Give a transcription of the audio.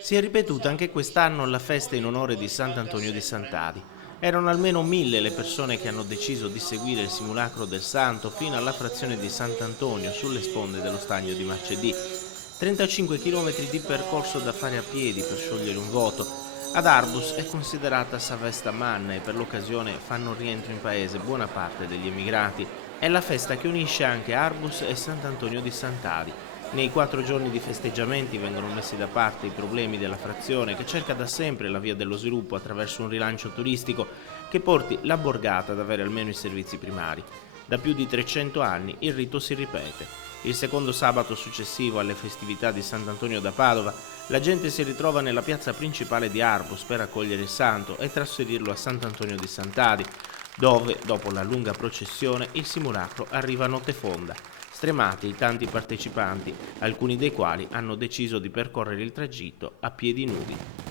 Si è ripetuta anche quest'anno la festa in onore di Sant'Antonio di Sant'Adi. Erano almeno 1000 le persone che hanno deciso di seguire il simulacro del santo fino alla frazione di Sant'Antonio sulle sponde dello stagno di Marcedì. 35 km di percorso da fare a piedi per sciogliere un voto. Ad Arbus è considerata sa festa manna e per l'occasione fanno rientro in paese buona parte degli emigrati. È la festa che unisce anche Arbus e Sant'Antonio di Sant'Adi. Nei 4 giorni di festeggiamenti vengono messi da parte i problemi della frazione che cerca da sempre la via dello sviluppo attraverso un rilancio turistico che porti la borgata ad avere almeno i servizi primari. Da più di 300 anni il rito si ripete. Il secondo sabato successivo alle festività di Sant'Antonio da Padova, la gente si ritrova nella piazza principale di Arbus per accogliere il santo e trasferirlo a Sant'Antonio di Sant'Adi, dove, dopo la lunga processione, il simulacro arriva a notte fonda. Stremati i tanti partecipanti, alcuni dei quali hanno deciso di percorrere il tragitto a piedi nudi.